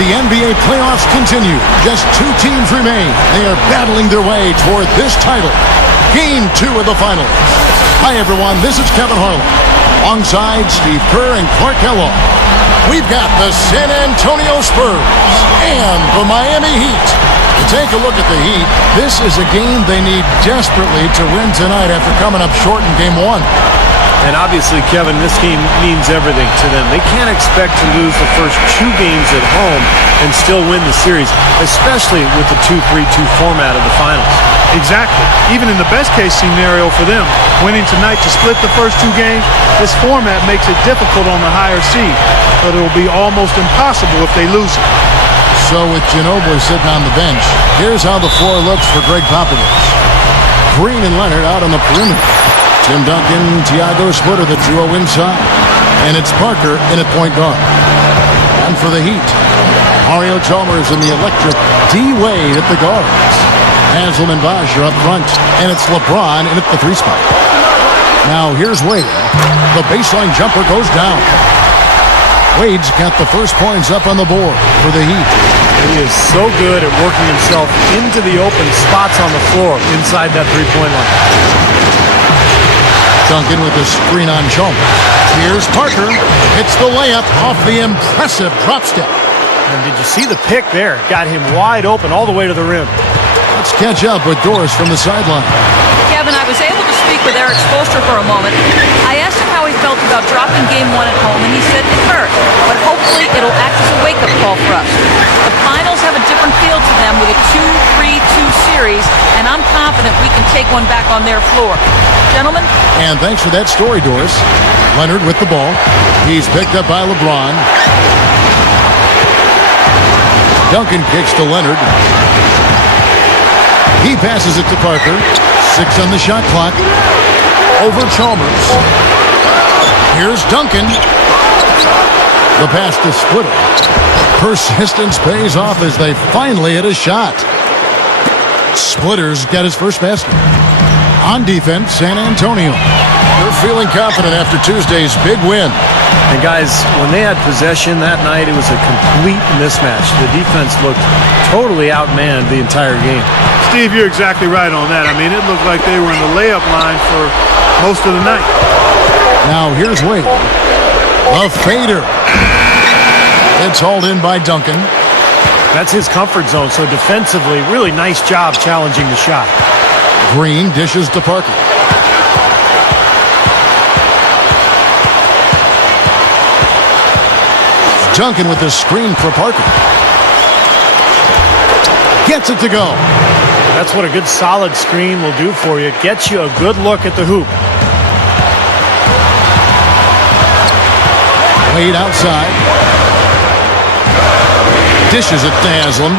The NBA playoffs continue. Just 2 teams remain. They are battling their way toward this title. Game 2 of the finals. Hi, everyone. This is Kevin Harlan. Alongside Steve Kerr and Clark Kellogg. We've got the San Antonio Spurs and the Miami Heat. To take a look at the Heat, this is a game they need desperately to win tonight after coming up short in Game 1. And obviously, Kevin, this game means everything to them. They can't expect to lose the first 2 games at home and still win the series, especially with the 2-3-2 format of the finals. Exactly. Even in the best-case scenario for them, winning tonight to split the first 2 games, this format makes it difficult on the higher seed, but it will be almost impossible if they lose it. So with Ginobili sitting on the bench, here's how the floor looks for Greg Popovich. Green and Leonard out on the perimeter. Tim Duncan, Thiago Splitter, the duo inside. And it's Parker in at point guard. And for the Heat, Mario Chalmers and the electric D-Wade at the guards. Haslam and Bosh are up front. And it's LeBron in at the 3 spot. Now here's Wade. The baseline jumper goes down. Wade's got the first points up on the board for the Heat. He is so good at working himself into the open spots on the floor inside that 3-point line. Duncan with the screen on Chalmers. Here's Parker. Hits the layup off the impressive drop step. And did you see the pick there? Got him wide open all the way to the rim. Let's catch up with Doris from the sideline. Kevin, I was able to speak with Eric Spoelstra for a moment. I asked him how he felt about dropping Game 1 at home, and he said it hurt, but hopefully it'll act as a wake-up call for us. The finals have a different feel to them with a 2-3-2 series, and I'm confident we can take one back on their floor. Gentlemen? And thanks for that story, Doris. Leonard with the ball. He's picked up by LeBron. Duncan kicks to Leonard. He passes it to Parker. 6 on the shot clock. Over Chalmers. Here's Duncan. The pass to Splitter. Persistence pays off as they finally hit a shot. Splitter's got his first basket. On defense, San Antonio. They're feeling confident after Tuesday's big win. And guys, when they had possession that night, it was a complete mismatch. The defense looked totally outmanned the entire game. Steve, you're exactly right on that. I mean, it looked like they were in the layup line for most of the night. Now here's Wade. A fader. It's hauled in by Duncan. That's his comfort zone, so defensively, really nice job challenging the shot. Green dishes to Parker. Duncan with the screen for Parker. Gets it to go. That's what a good solid screen will do for you. It gets you a good look at the hoop. Wade outside. Dishes it to Haslam.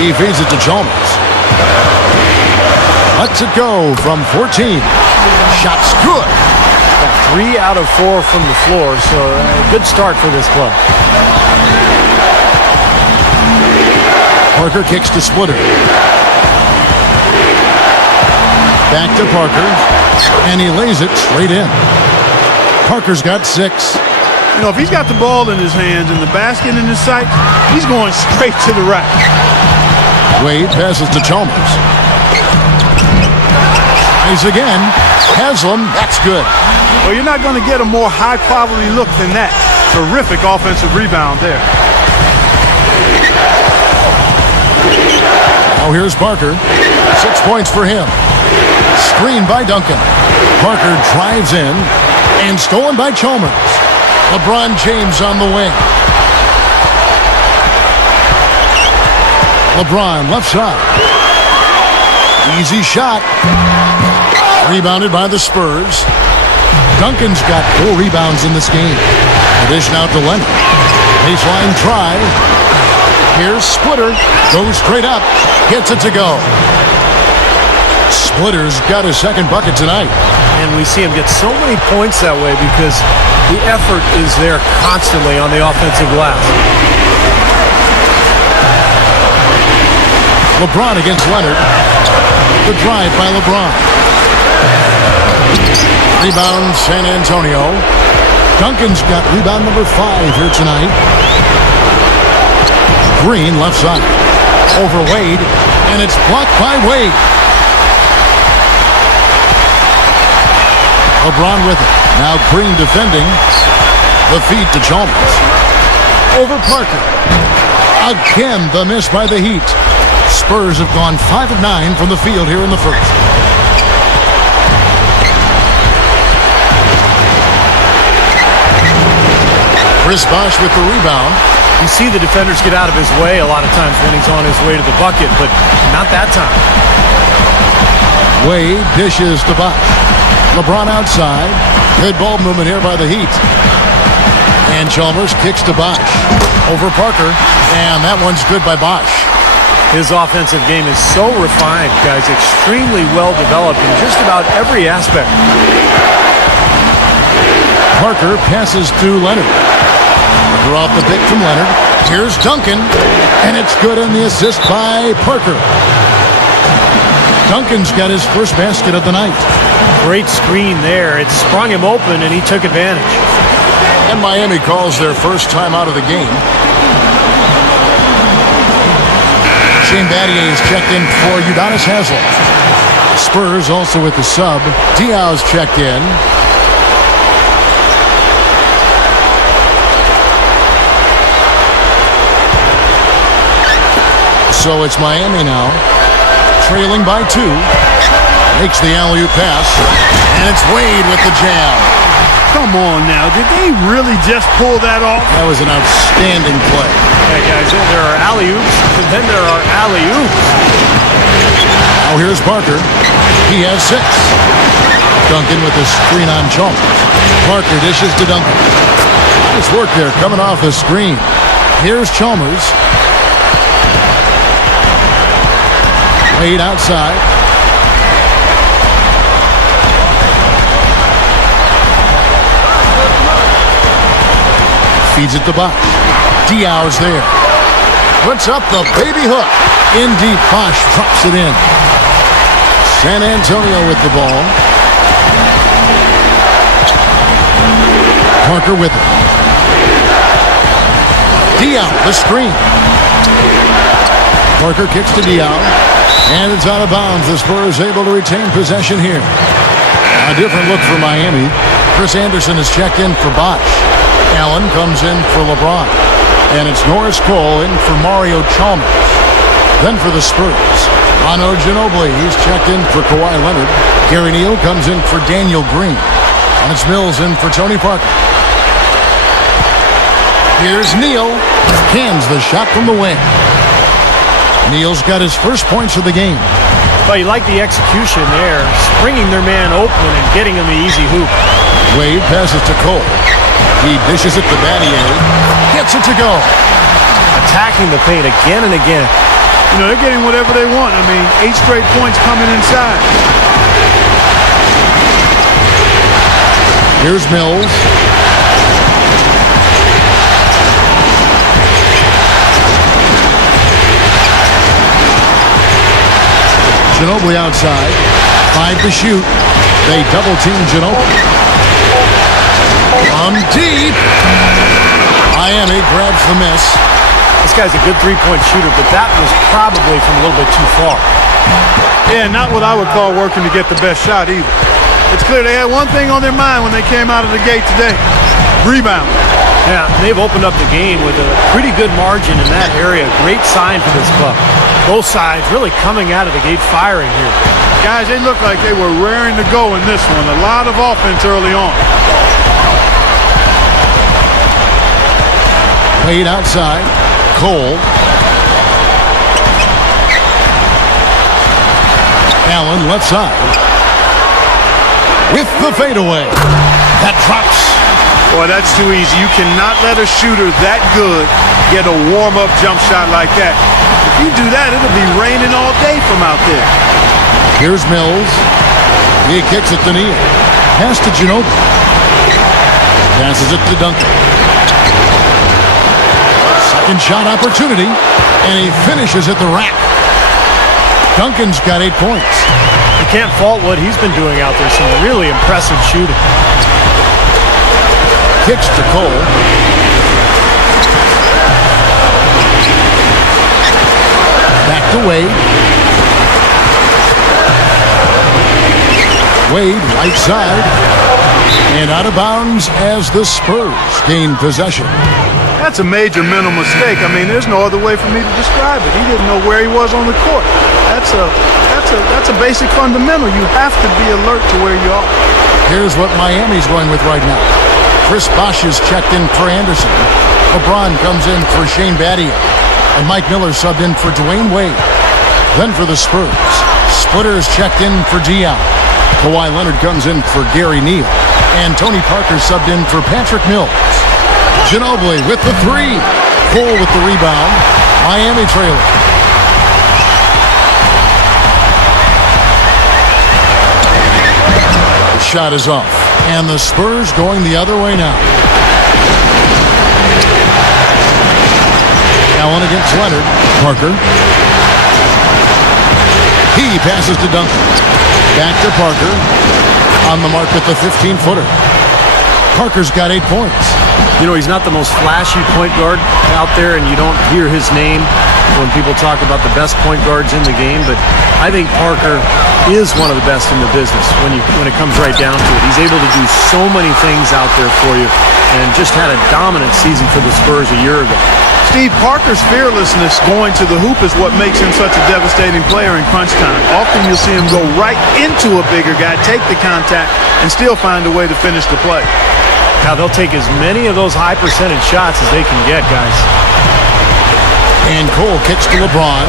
He feeds it to Chalmers. Lets it go from 14. Shot's good. Got 3 out of 4 from the floor, so a good start for this club. Parker kicks to Splitter. Back to Parker, and he lays it straight in. Parker's got 6. You know, if he's got the ball in his hands and the basket in his sight, he's going straight to the rack. Wade passes to Chalmers. He's again. Haslam, that's good. Well, you're not going to get a more high-quality look than that. Terrific offensive rebound there. Now here's Parker. 6 points for him. Screen by Duncan. Parker drives in and stolen by Chalmers. LeBron James on the wing. LeBron left side. Easy shot. Rebounded by the Spurs. Duncan's got 4 rebounds in this game. Dish out to Leonard. Baseline try. Here's Splitter. Goes straight up. Gets it to go. Splitter's got his second bucket tonight. And we see him get so many points that way because the effort is there constantly on the offensive glass. LeBron against Leonard. The drive by LeBron. Rebound San Antonio. San Antonio. Duncan's got rebound number 5 here tonight. Green left side. Over Wade, and it's blocked by Wade. LeBron with it. Now Green defending. The feed to Chalmers. Over Parker. Again, the miss by the Heat. Spurs have gone 5 of 9 from the field here in the first. Chris Bosh with the rebound. You see the defenders get out of his way a lot of times when he's on his way to the bucket, but not that time. Wade dishes to Bosh. LeBron outside. Good ball movement here by the Heat. And Chalmers kicks to Bosh. Over Parker. And that one's good by Bosh. His offensive game is so refined, guys. Extremely well developed in just about every aspect. Parker passes to Leonard. Parker off the pick from Leonard. Here's Duncan. And it's good on the assist by Parker. Duncan's got his first basket of the night. Great screen there. It sprung him open, and he took advantage. And Miami calls their first time out of the game. Shane Battier is checked in for Udonis Haslem. Spurs also with the sub. Diaw's checked in. So it's Miami now, trailing by 2. Makes the alley-oop pass, and it's Wade with the jam. Come on now, did they really just pull that off? That was an outstanding play. Yeah, guys, there are alley-oops, and then there are alley-oops. Now here's Parker. He has 6. Duncan with the screen on Chalmers. Parker dishes to Duncan. Nice work there, coming off the screen. Here's Chalmers. Wade outside. Feeds it to Bosh. Diaw's there. Puts up the baby hook. In deep, Bosh drops it in. San Antonio with the ball. Parker with it. Diaw, the screen. Parker kicks to Diaw. And it's out of bounds. The Spurs able to retain possession here. A different look for Miami. Chris Anderson is checked in for Bosh. Allen comes in for LeBron. And it's Norris Cole in for Mario Chalmers. Then for the Spurs, Manu Ginobili, he's checked in for Kawhi Leonard. Gary Neal comes in for Daniel Green. And it's Mills in for Tony Parker. Here's Neal. Cans the shot from the wing. Neal's got his first points of the game. But you like the execution there, springing their man open and getting him the easy hoop. Wade passes to Cole. He dishes it to Battier. Gets it to go. Attacking the paint again and again. You know, they're getting whatever they want. I mean, 8 straight points coming inside. Here's Mills. Ginobili outside. 5 to shoot. They double-team Ginobili. From deep. Miami grabs the miss. This guy's a good three-point shooter, but that was probably from a little bit too far. Yeah, not what I would call working to get the best shot either. It's clear they had one thing on their mind when they came out of the gate today. Rebound. Yeah, they've opened up the game with a pretty good margin in that area. Great sign for this club. Both sides really coming out of the gate firing here. Guys, they look like they were raring to go in this one. A lot of offense early on. Wade outside. Cole. Allen left side. With the fadeaway. That drops. Boy, that's too easy. You cannot let a shooter that good get a warm-up jump shot like that. If you do that, it'll be raining all day from out there. Here's Mills. He kicks it to Neal. Pass to Ginobili. Passes it to Duncan. Second shot opportunity, and he finishes at the rack. Duncan's got 8 points. You can't fault what he's been doing out there. Some really impressive shooting. Kicks to Cole. Wade. Wade, right side. And out of bounds as the Spurs gain possession. That's a major mental mistake. I mean, there's no other way for me to describe it. He didn't know where he was on the court. That's a basic fundamental. You have to be alert to where you are. Here's what Miami's going with right now. Chris Bosh is checked in for Anderson. LeBron comes in for Shane Battier. And Mike Miller subbed in for Dwayne Wade. Then for the Spurs, Splitter is checked in for Dion. Kawhi Leonard comes in for Gary Neal. And Tony Parker subbed in for Patrick Mills. Ginobili with the three. Cole with the rebound. Miami trailing. The shot is off. And the Spurs going the other way now. Allen against Leonard. Parker. He passes to Duncan. Back to Parker. On the mark with the 15-footer. Parker's got 8 points. You know, he's not the most flashy point guard out there, and you don't hear his name when people talk about the best point guards in the game, but I think Parker is one of the best in the business when it comes right down to it. He's able to do so many things out there for you, and just had a dominant season for the Spurs a year ago. Steve, Parker's fearlessness going to the hoop is what makes him such a devastating player in crunch time. Often you'll see him go right into a bigger guy, take the contact, and still find a way to finish the play. Now they'll take as many of those high percentage shots as they can get, guys. And Cole kicks to LeBron.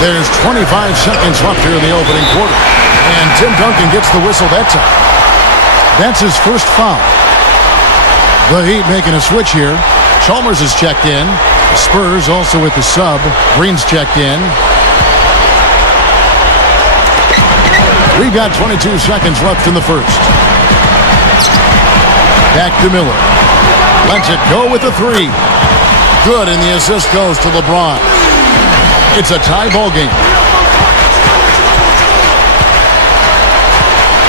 There's 25 seconds left here in the opening quarter. And Tim Duncan gets the whistle that time. That's his first foul. The Heat making a switch here. Chalmers is checked in. The Spurs also with the sub. Green's checked in. We've got 22 seconds left in the first. Back to Miller. Lets it go with the three. Good, and the assist goes to LeBron. It's a tie ball game.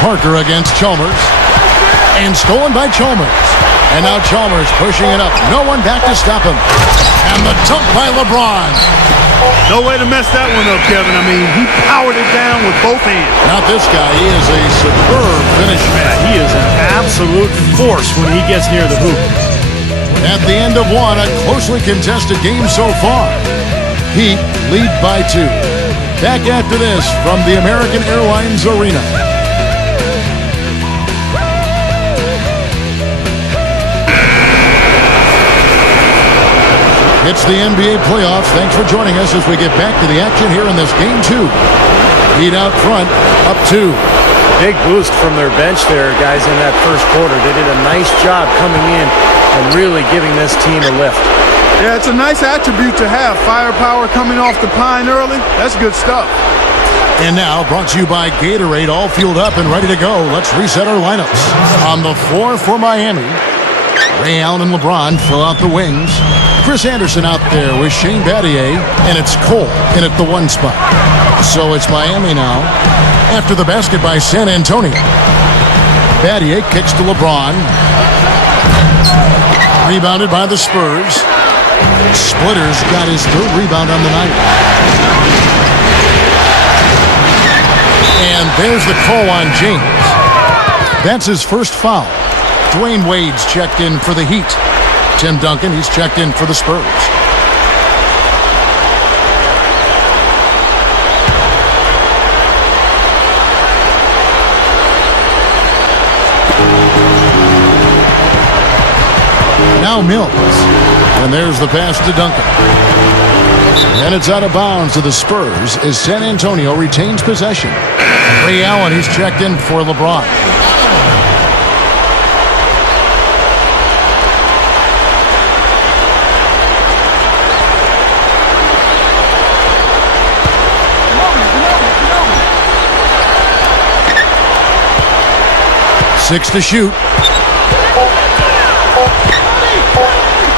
Parker against Chalmers. And stolen by Chalmers. And now Chalmers pushing it up. No one back to stop him. And the dunk by LeBron. No way to mess that one up, Kevin. I mean, he powered it down with both hands. Not this guy. He is a superb finisher. Man, he is an absolute force when he gets near the hoop. At the end of one, a closely contested game so far. Heat lead by 2. Back after this from the American Airlines Arena. It's the NBA playoffs. Thanks for joining us as we get back to the action here in this game 2. Heat out front, up 2. Big boost from their bench there, guys, in that first quarter. They did a nice job coming in and really giving this team a lift. Yeah, it's a nice attribute to have. Firepower coming off the pine early. That's good stuff. And now, brought to you by Gatorade, all fueled up and ready to go. Let's reset our lineups. On the floor for Miami, Ray Allen and LeBron fill out the wings. Chris Anderson out there with Shane Battier, and it's Cole in at the 1 spot. So it's Miami now. After the basket by San Antonio. Battier kicks to LeBron. Rebounded by the Spurs. Splitter's got his 3rd rebound on the night. And there's the call on James. That's his first foul. Dwayne Wade's checked in for the Heat. Tim Duncan, he's checked in for the Spurs. Now Mills. And there's the pass to Duncan. And it's out of bounds to the Spurs as San Antonio retains possession. Ray Allen, he's checked in for LeBron. Six to shoot.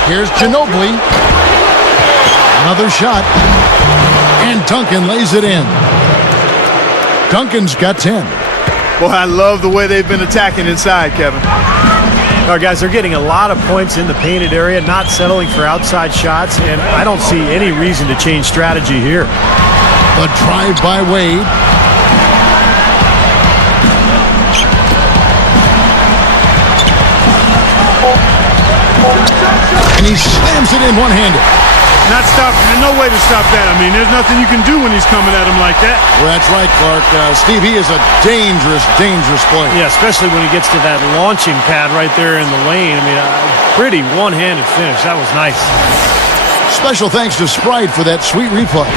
Here's Ginobili. Another shot. And Duncan lays it in. Duncan's got 10. Boy, I love the way they've been attacking inside, Kevin. All right, guys, they're getting a lot of points in the painted area, not settling for outside shots, and I don't see any reason to change strategy here. The drive by Wade. And he slams it in one-handed. Not stopping. There's no way to stop that. I mean, there's nothing you can do when he's coming at him like that. Well, that's right, Clark. Steve, he is a dangerous, dangerous player. Yeah, especially when he gets to that launching pad right there in the lane. I mean, pretty one-handed finish. That was nice. Special thanks to Sprite for that sweet replay.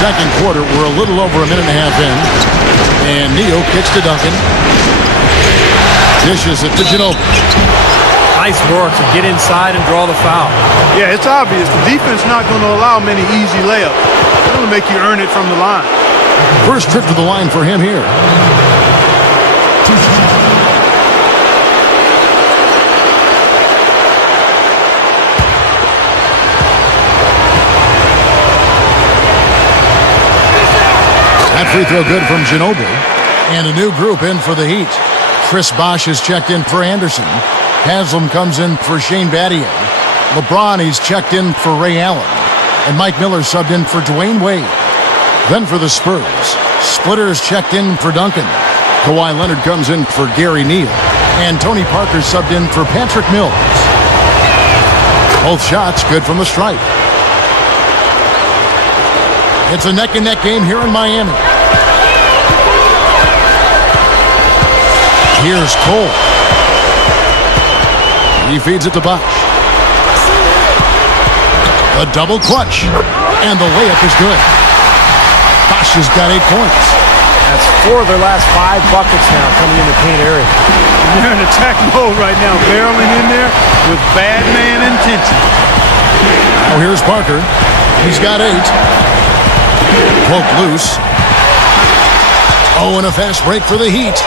Second quarter, we're a little over a minute and a half in. And Neal kicks to Duncan. Dishes it to Ginobili. Nice work to get inside and draw the foul. Yeah, it's obvious. The defense not going to allow many easy layups. They're going to make you earn it from the line. First trip to the line for him here. That free throw good from Ginobili. And a new group in for the Heat. Chris Bosh is checked in for Anderson. Haslam comes in for Shane Battier. LeBron, he's checked in for Ray Allen. And Mike Miller subbed in for Dwayne Wade. Then for the Spurs, Splitter is checked in for Duncan. Kawhi Leonard comes in for Gary Neal. And Tony Parker subbed in for Patrick Mills. Both shots good from the stripe. It's a neck-and-neck game here in Miami. Here's Cole. He feeds it to Bosh. A double clutch. And the layup is good. Bosh has got 8 points. That's 4 of their last 5 buckets now coming in the paint area. They're in attack mode right now, barreling in there with bad man intention. Now here's Parker. He's got 8. Poke loose. Oh, and a fast break for the Heat.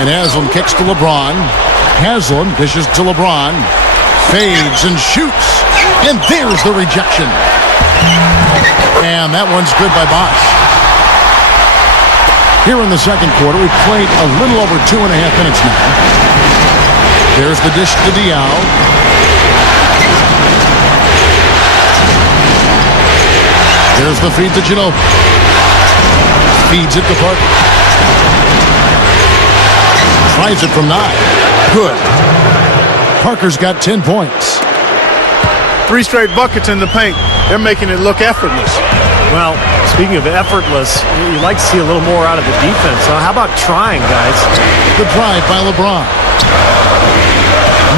And Haslam kicks to LeBron. Haslam dishes to LeBron. Fades and shoots. And there's the rejection. And that one's good by Bosh. Here in the second quarter, we've played a little over 2.5 minutes now. There's the dish to Diaw. There's the feed to Ginobili. Feeds it to Parker. Tries it from 9. Good. Parker's got 10 points. 3 straight buckets in the paint. They're making it look effortless. Well, speaking of effortless, you'd like to see a little more out of the defense. How about trying, guys? The drive by LeBron.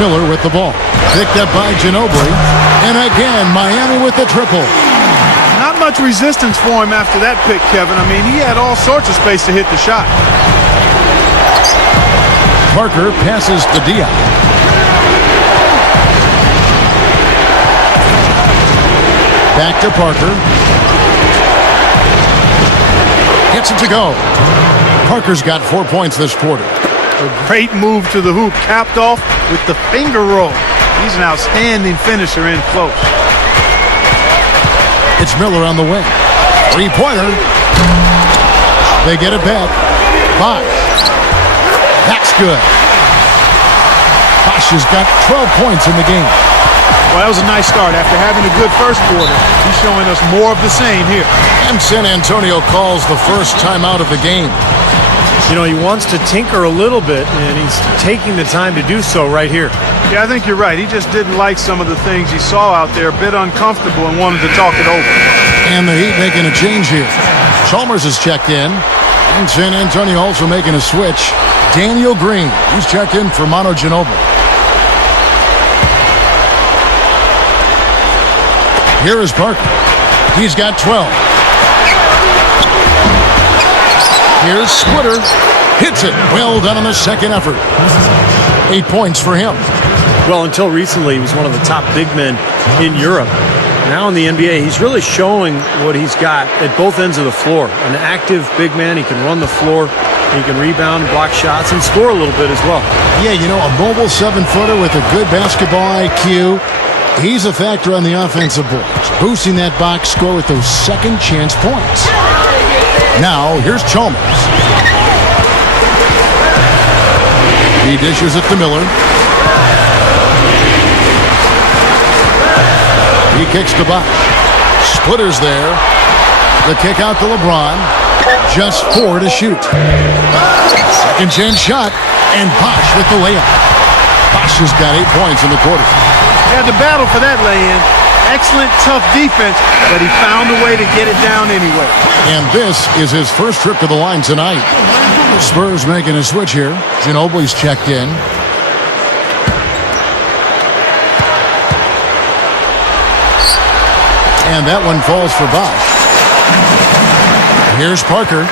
Miller with the ball. Picked up by Ginobili. And again, Miami with the triple. Not much resistance for him after that pick, Kevin. I mean, he had all sorts of space to hit the shot. Parker passes to Diaw. Back to Parker. Gets it to go. Parker's got 4 points this quarter. A great move to the hoop, capped off with the finger roll. He's an outstanding finisher in close. It's Miller on the wing. 3-pointer. They get it back. Bosh. That's good. Bosh has got 12 points in the game. Well, that was a nice start. After having a good first quarter, he's showing us more of the same here. And San Antonio calls the first timeout of the game. You know, he wants to tinker a little bit, and he's taking the time to do so right here. Yeah, I think you're right. He just didn't like some of the things he saw out there, a bit uncomfortable, and wanted to talk it over. And the Heat making a change here. Chalmers is checked in. And San Antonio also making a switch. Daniel Green, he's checked in for Manu Ginobili. Here is Parker. He's got 12. Here's Splitter. Hits it. Well done on the second effort. 8 points for him. Well, until recently, he was one of the top big men in Europe. Now in the NBA, he's really showing what he's got at both ends of the floor. An active big man. He can run the floor. He can rebound, block shots, and score a little bit as well. Yeah, you know, a mobile 7-footer with a good basketball IQ. He's a factor on the offensive boards, boosting that box score with those second chance points. Now, here's Chalmers. He dishes it to Miller. He kicks to Bosch. Splitters there. The kick out to LeBron. Just 4 to shoot. Second chance shot. And Bosch with the layup. Bosch has got 8 points in the quarter. Had to battle for that lay-in. Excellent, tough defense, but he found a way to get it down anyway. And this is his first trip to the line tonight. Spurs making a switch here. Ginobili's checked in. And that one falls for Bosch. Here's Parker.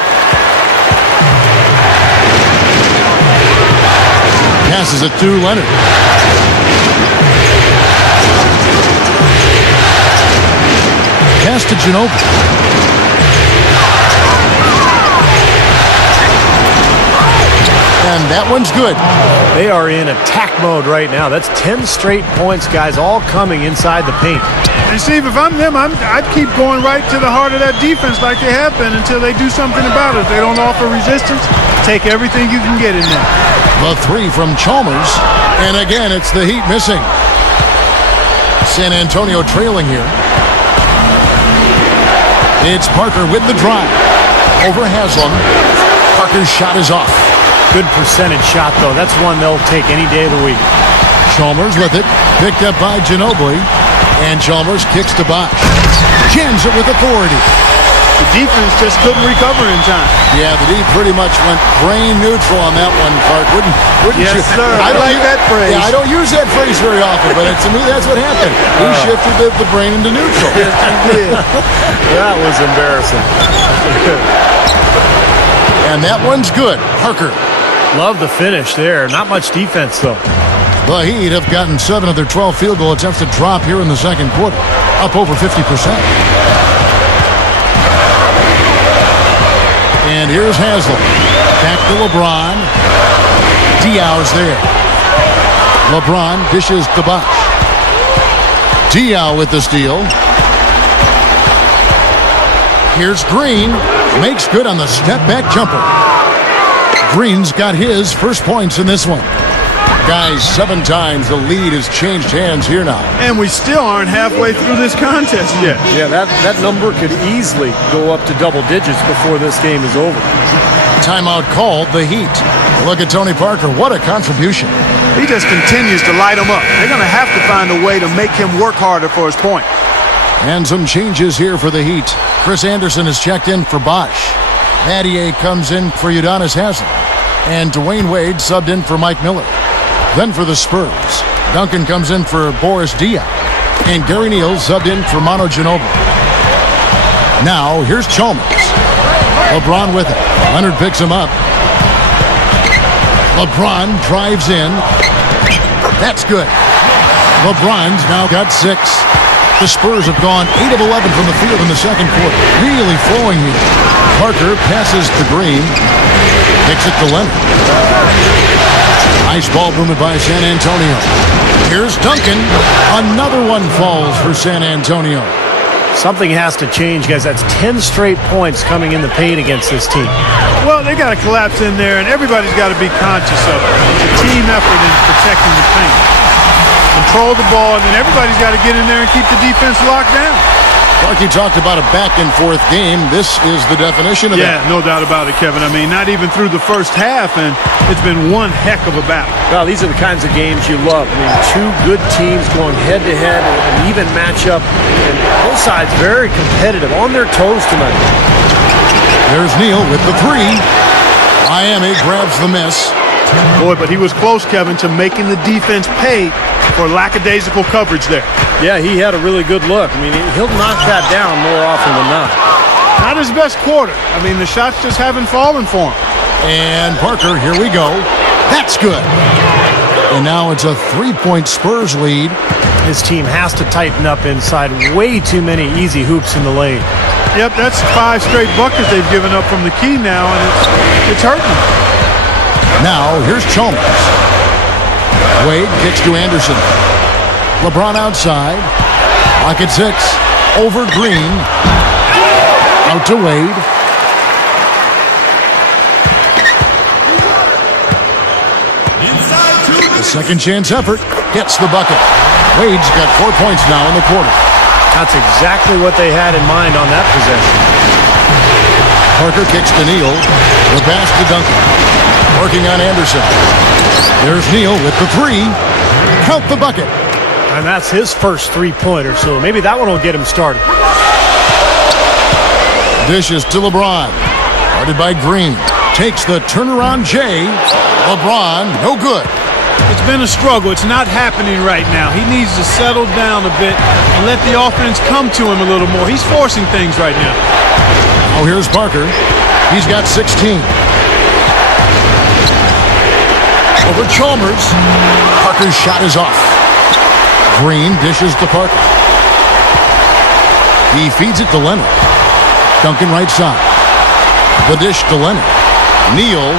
Passes it to Leonard. Pass to Ginobili. And that one's good. They are in attack mode right now. That's 10 straight points, guys, all coming inside the paint. And Steve, if I'm them, I'd keep going right to the heart of that defense like they have been until they do something about it. If they don't offer resistance, take everything you can get in there. The 3 from Chalmers. And again, it's the Heat missing. San Antonio trailing here. It's Parker with the drive. Over Haslam. Parker's shot is off. Good percentage shot, though. That's one they'll take any day of the week. Chalmers with it. Picked up by Ginobili. And Chalmers kicks to Bosch. Jams it with authority. The defense just couldn't recover in time. Yeah, the D pretty much went brain neutral on that one, Clark. Wouldn't yes, you? Sir. I like that phrase. Yeah, I don't use that phrase very often, but to me, that's what happened. He shifted the brain into neutral. Yes, he did. That was embarrassing. And that one's good. Parker. Love the finish there. Not much defense, though. The Heat have gotten 7 of their 12 field goal attempts to drop here in the second quarter, up over 50%. And here's Haslam. Back to LeBron. Diaw's there. LeBron dishes to Bosch. Diaw with the steal. Here's Green. Makes good on the step-back jumper. Green's got his first points in this one. Guys, 7 times the lead has changed hands here now. And we still aren't halfway through this contest yet. Yeah, that number could easily go up to double digits before this game is over. Timeout called, the Heat. Look at Tony Parker. What a contribution. He just continues to light them up. They're going to have to find a way to make him work harder for his point. And some changes here for the Heat. Chris Anderson is checked in for Bosch. Mathieu comes in for Udonis Haslam. And Dwayne Wade subbed in for Mike Miller. Then for the Spurs, Duncan comes in for Boris Diaw. And Gary Neal subbed in for Manu Ginobili. Now, here's Chalmers. LeBron with it. Leonard picks him up. LeBron drives in. That's good. LeBron's now got 6. The Spurs have gone 8 of 11 from the field in the second quarter. Really flowing here. Parker passes to Green. Kicks it to Leonard. Nice ball movement by San Antonio. Here's Duncan. Another one falls for San Antonio. Something has to change, guys. That's 10 straight points coming in the paint against this team. Well, they got to collapse in there, and everybody's got to be conscious of it. It's a team effort in protecting the paint. Control the ball, and then everybody's got to get in there and keep the defense locked down. Clark, you talked about a back-and-forth game. This is the definition of that. Yeah, no doubt about it, Kevin. I mean, not even through the first half, and it's been one heck of a battle. Well, these are the kinds of games you love. I mean, 2 good teams going head-to-head, an even matchup, and both sides very competitive, on their toes tonight. There's Neal with the 3. Miami grabs the miss. Boy, but he was close, Kevin, to making the defense pay for lackadaisical coverage there. Yeah, he had a really good look. I mean, he'll knock that down more often than not. Not his best quarter. I mean, the shots just haven't fallen for him. And Parker, here we go. That's good. And now it's a 3-point Spurs lead. His team has to tighten up inside. Way too many easy hoops in the lane. Yep, that's 5 straight buckets they've given up from the key now, and it's hurting them. Now, here's Chalmers. Wade kicks to Anderson. LeBron outside. Clock at 6. Over Green. Out to Wade. Second chance effort. Gets the bucket. Wade's got 4 points now in the quarter. That's exactly what they had in mind on that possession. Parker kicks to Neal. The pass to Duncan. Working on Anderson. There's Neal with the three. Count the bucket. And that's his first three-pointer, so maybe that one will get him started. Dishes to LeBron. Guarded by Green. Takes the turnaround J. LeBron, no good. It's been a struggle. It's not happening right now. He needs to settle down a bit and let the offense come to him a little more. He's forcing things right now. Now here's Parker. He's got 16. Over Chalmers. Parker's shot is off. Green dishes to Parker. He feeds it to Leonard. Duncan right side. The dish to Leonard. Neal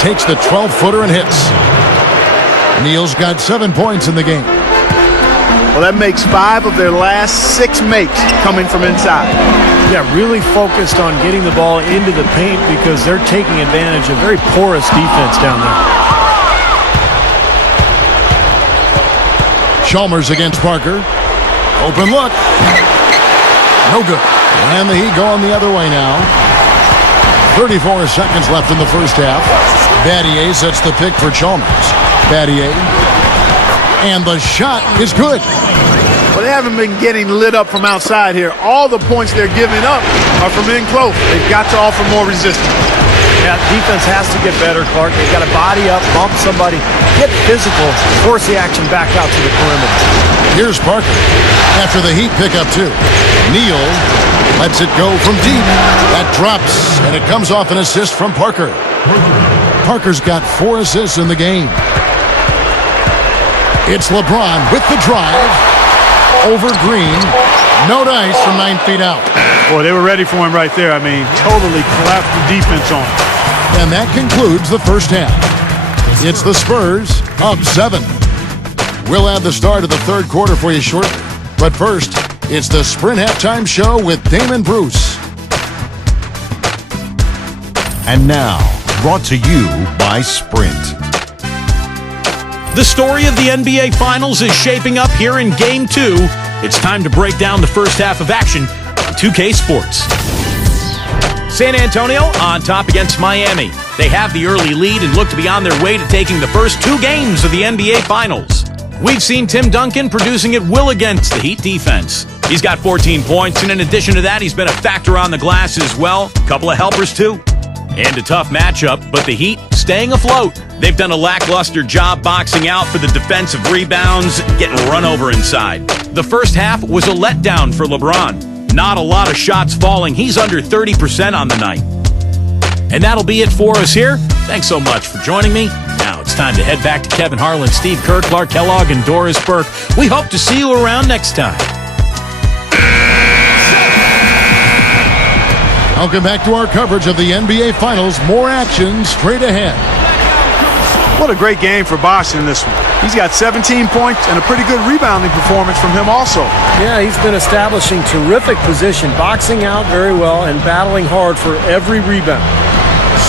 takes the 12-footer and hits. Neal's got 7 points in the game. Well, that makes 5 of their last 6 makes coming from inside. Yeah, really focused on getting the ball into the paint because they're taking advantage of very porous defense down there. Chalmers against Parker. Open look. No good. And the Heat going the other way now. 34 seconds left in the first half. Battier sets the pick for Chalmers. Battier. And the shot is good. Well, they haven't been getting lit up from outside here. All the points they're giving up are from in close. They've got to offer more resistance. Yeah, defense has to get better, Clark. They've got to body up, bump somebody, get physical, force the action back out to the perimeter. Here's Parker. After the Heat pick up 2. Neal lets it go from deep. That drops, and it comes off an assist from Parker. Parker's got 4 assists in the game. It's LeBron with the drive. Over Green. No dice from 9 feet out. Boy, they were ready for him right there. I mean, totally collapsed the defense on him. And that concludes the first half. It's the Spurs up 7. We'll have the start of the third quarter for you shortly. But first, it's the Sprint Halftime Show with Damon Bruce. And now, brought to you by Sprint. The story of the NBA Finals is shaping up here in Game 2. It's time to break down the first half of action on 2K Sports. San Antonio on top against Miami. They have the early lead and look to be on their way to taking the first 2 games of the NBA Finals. We've seen Tim Duncan producing at will against the Heat defense. He's got 14 points, and in addition to that, he's been a factor on the glass as well. Couple of helpers, too. And a tough matchup, but the Heat staying afloat. They've done a lackluster job boxing out for the defensive rebounds, getting run over inside. The first half was a letdown for LeBron. Not a lot of shots falling. He's under 30% on the night. And that'll be it for us here. Thanks so much for joining me. Now it's time to head back to Kevin Harlan, Steve Kerr, Clark Kellogg, and Doris Burke. We hope to see you around next time. Welcome back to our coverage of the NBA Finals. More action straight ahead. What a great game for Bosh in this one. He's got 17 points and a pretty good rebounding performance from him also. Yeah, he's been establishing terrific position, boxing out very well and battling hard for every rebound.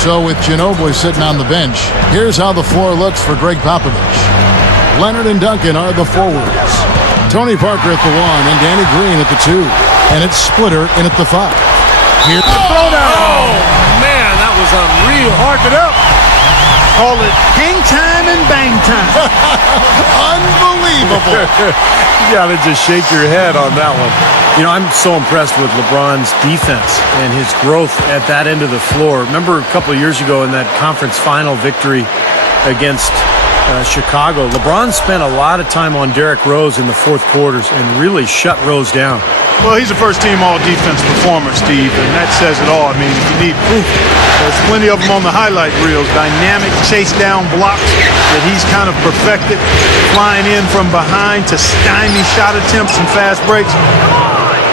So with Ginobili sitting on the bench, here's how the floor looks for Greg Popovich. Leonard and Duncan are the forwards. Tony Parker at the 1 and Danny Green at the 2. And it's Splitter in at the 5. Here's the throwdown. Oh, man, that was unreal. Hark it up. Call it hang time and bang time. Unbelievable. You gotta just shake your head on that one. You know, I'm so impressed with LeBron's defense and his growth at that end of the floor. Remember a couple of years ago in that conference final victory against Chicago, LeBron spent a lot of time on Derrick Rose in the fourth quarters and really shut Rose down. Well, he's a first-team all-defense performer, Steve, and that says it all. I mean, if you need proof, there's plenty of them on the highlight reels. Dynamic chase-down blocks that he's kind of perfected, flying in from behind to stymie shot attempts and fast breaks.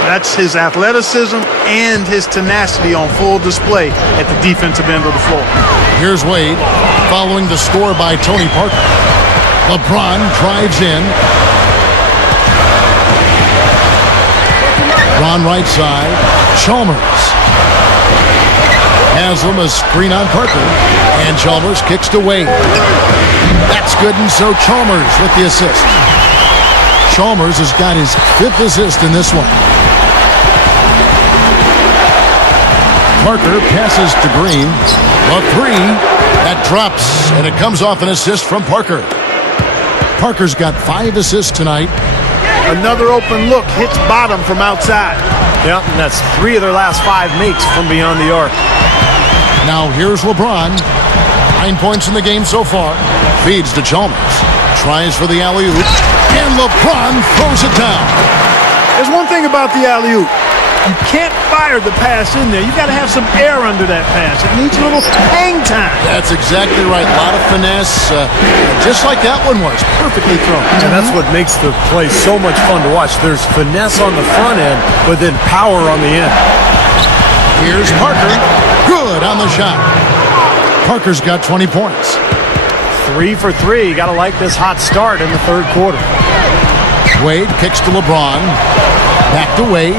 That's his athleticism and his tenacity on full display at the defensive end of the floor. Here's Wade following the score by Tony Parker. LeBron drives in. Ron right side. Chalmers. Haslam a screen on Parker. And Chalmers kicks to Wade. That's good, and so Chalmers with the assist. Chalmers has got his 5th assist in this one. Parker passes to Green. A 3. That drops, and it comes off an assist from Parker. Parker's got 5 assists tonight. Another open look, hits bottom from outside. Yep, and that's 3 of their last 5 makes from beyond the arc. Now here's LeBron. 9 points in the game so far. Feeds to Chalmers. Tries for the alley-oop. And LeBron throws it down. There's one thing about the alley-oop. You can't fire the pass in there. You got to have some air under that pass. It needs a little hang time. That's exactly right. A lot of finesse, just like that one was. Perfectly thrown. And that's what makes the play so much fun to watch. There's finesse on the front end, but then power on the end. Here's Parker. Good on the shot. Parker's got 20 points. 3 for 3. You got to like this hot start in the third quarter. Wade kicks to LeBron. Back to Wade.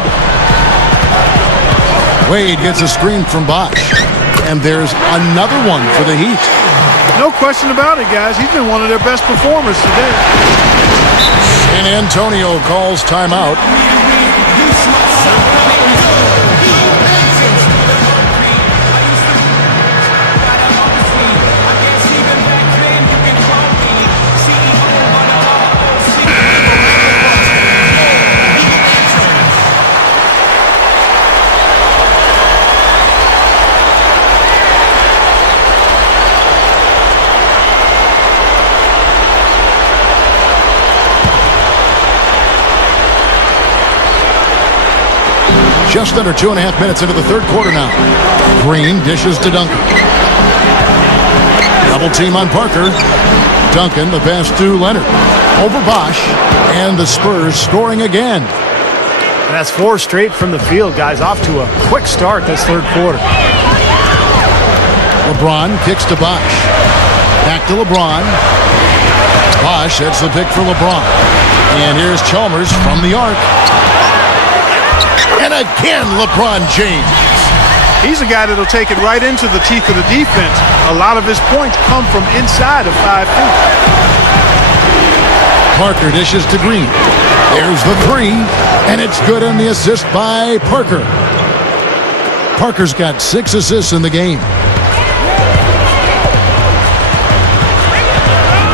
Wade gets a screen from Bosch. And there's another one for the Heat. No question about it, guys. He's been one of their best performers today. San Antonio calls timeout. Just under 2.5 minutes into the third quarter now. Green dishes to Duncan. Double team on Parker. Duncan, the pass to Leonard. Over Bosch. And the Spurs scoring again. And that's 4 straight from the field, guys. Off to a quick start this third quarter. LeBron kicks to Bosch. Back to LeBron. Bosch heads the pick for LeBron. And here's Chalmers from the arc. And again, LeBron James. He's a guy that'll take it right into the teeth of the defense. A lot of his points come from inside of 5 feet. Parker dishes to Green. There's the 3, and it's good on the assist by Parker. Parker's got 6 assists in the game.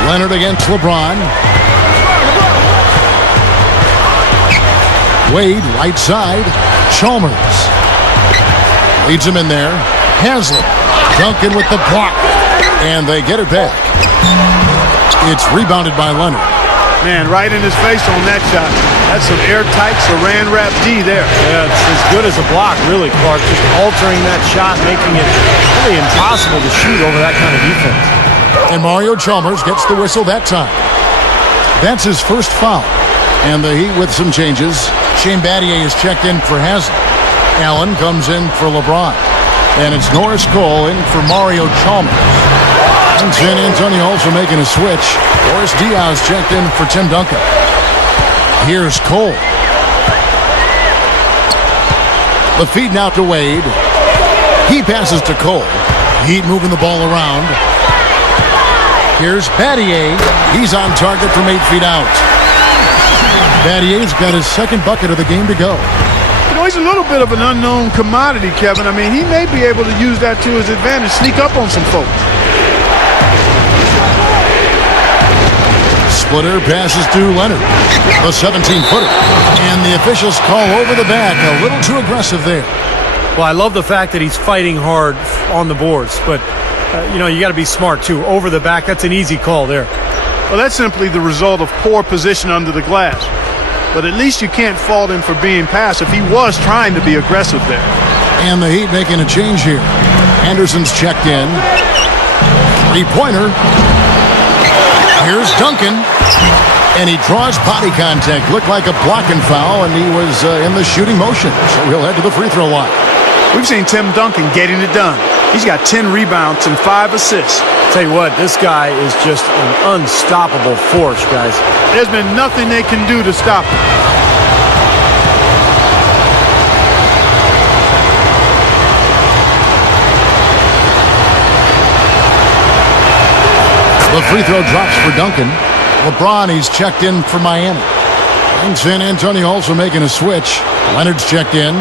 Leonard against LeBron. Wade, right side. Chalmers. Leads him in there. Haslam. Duncan with the block. And they get it back. It's rebounded by Leonard. Man, right in his face on that shot. That's some airtight saran wrap D there. Yeah, it's as good as a block, really, Clark. Just altering that shot, making it really impossible to shoot over that kind of defense. And Mario Chalmers gets the whistle that time. That's his first foul. And the Heat with some changes. Shane Battier is checked in for Haslam. Allen comes in for LeBron. And it's Norris Cole in for Mario Chalmers. And San Antonio also making a switch. Boris Diaz checked in for Tim Duncan. Here's Cole. The feed now to Wade. He passes to Cole. Heat moving the ball around. Here's Battier. He's on target from 8 feet out. Battier's got his second bucket of the game to go. You know, he's a little bit of an unknown commodity, Kevin. I mean, he may be able to use that to his advantage, sneak up on some folks. Splitter passes to Leonard. The 17-footer. And the officials call over the back. A little too aggressive there. Well, I love the fact that he's fighting hard on the boards, but, you know, you got to be smart, too. Over the back, that's an easy call there. Well, that's simply the result of poor position under the glass. But at least you can't fault him for being passive. He was trying to be aggressive there. And the Heat making a change here. Anderson's checked in. 3-pointer. Here's Duncan. And he draws body contact. Looked like a blocking foul, and he was in the shooting motion. So he'll head to the free throw line. We've seen Tim Duncan getting it done. He's got 10 rebounds and 5 assists. Tell you what, this guy is just an unstoppable force, guys. There's been nothing they can do to stop him. free throw drops for Duncan. LeBron, he's checked in for Miami. And San Antonio also making a switch. Leonard's checked in.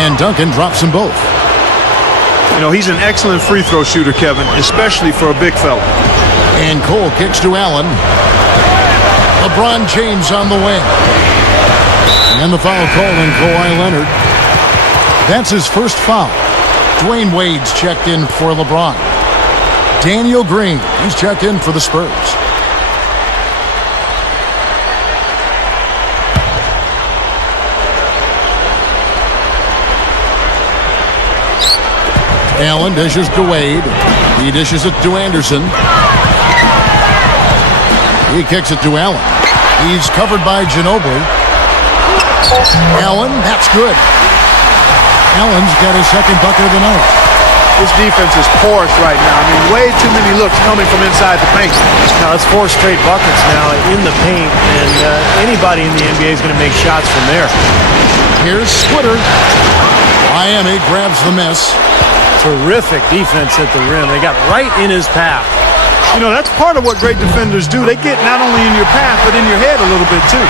And Duncan drops them both. You know, he's an excellent free throw shooter, Kevin, especially for a big fella. And Cole kicks to Allen. LeBron James on the wing. And the foul call on Kawhi Leonard. That's his first foul. Dwayne Wade's checked in for LeBron. Daniel Green, he's checked in for the Spurs. Allen dishes to Wade. He dishes it to Anderson. He kicks it to Allen. He's covered by Ginobili. Allen, that's good. Allen's got his second bucket of the night. His defense is porous right now. I mean, way too many looks coming from inside the paint. Now, it's 4 straight buckets now in the paint, and anybody in the NBA is going to make shots from there. Here's Splitter. Miami grabs the miss. Terrific defense at the rim. They got right in his path. You know, that's part of what great defenders do. They get not only in your path, but in your head a little bit, too.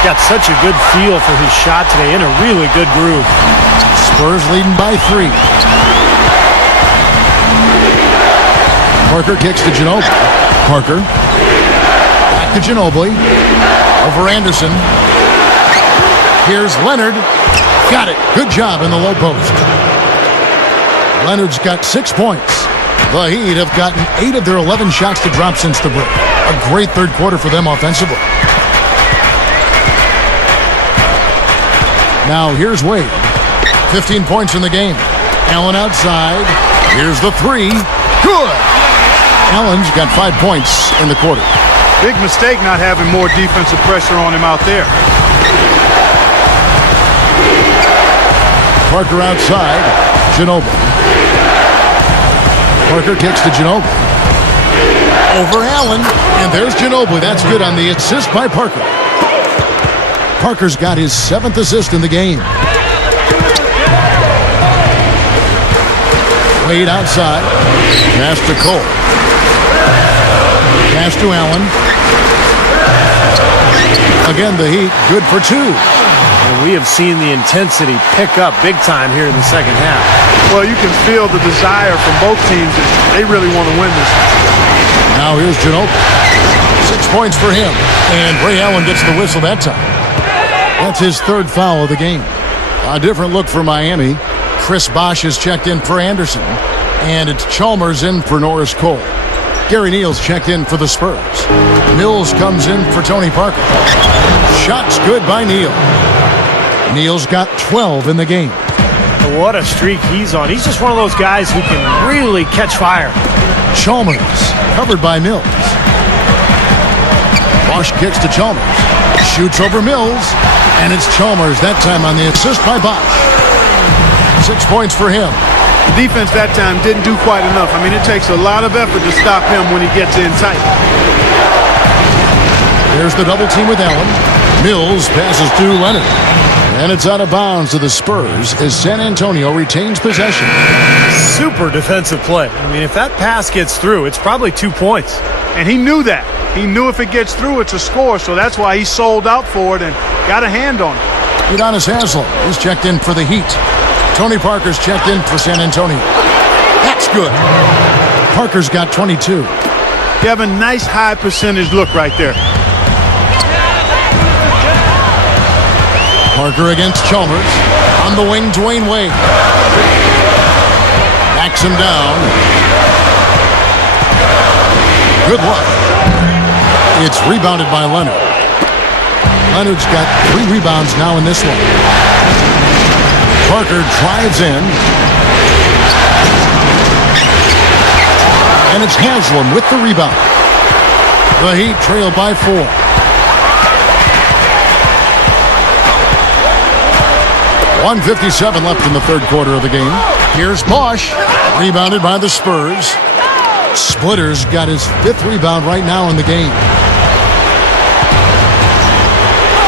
Got such a good feel for his shot today, in a really good groove. Spurs leading by 3. Parker kicks to Ginobili. Parker. Back to Ginobili. Over Anderson. Here's Leonard. Got it. Good job in the low post. Leonard's got 6 points. The Heat have gotten 8 of their 11 shots to drop since the break. A great third quarter for them offensively. Now here's Wade. 15 points in the game. Allen outside. Here's the 3. Good! Allen's got 5 points in the quarter. Big mistake not having more defensive pressure on him out there. Parker outside. Ginobili. Parker kicks to Ginobili. Over Allen. And there's Ginobili. That's good on the assist by Parker. Parker's got his 7th assist in the game. Wade outside. Pass to Cole. Pass to Allen. Again, the Heat good for 2. And we have seen the intensity pick up big time here in the second half. Well, you can feel the desire from both teams that they really want to win this. Now here's Ginobili. 6 points for him. And Ray Allen gets the whistle that time. That's his 3rd foul of the game. A different look for Miami. Chris Bosh is checked in for Anderson. And it's Chalmers in for Norris Cole. Gary Neal's checked in for the Spurs. Mills comes in for Tony Parker. Shots good by Neal. Neal's got 12 in the game. What a streak he's on. He's just one of those guys who can really catch fire. Chalmers covered by Mills. Bosh kicks to Chalmers. Shoots over Mills. And it's Chalmers that time on the assist by Bosh. 6 points for him. The defense that time didn't do quite enough. I mean, it takes a lot of effort to stop him when he gets in tight. There's the double team with Allen. Mills passes to Leonard. And it's out of bounds to the Spurs as San Antonio retains possession. Super defensive play. I mean, if that pass gets through, it's probably 2 points. And he knew that. He knew if it gets through, it's a score, so that's why he sold out for it and got a hand on it. Udonis Haslem is checked in for the Heat. Tony Parker's checked in for San Antonio. That's good. Parker's got 22. Kevin, nice high percentage look right there. Parker against Chalmers. On the wing, Dwayne Wade. Backs him down. Good luck. It's rebounded by Leonard. Leonard's got 3 rebounds now in this one. Parker drives in. And it's Haslem with the rebound. The Heat trail by 4. 1:57 left in the third quarter of the game. Here's Bosch. Rebounded by the Spurs. Splitter's got his 5th rebound right now in the game.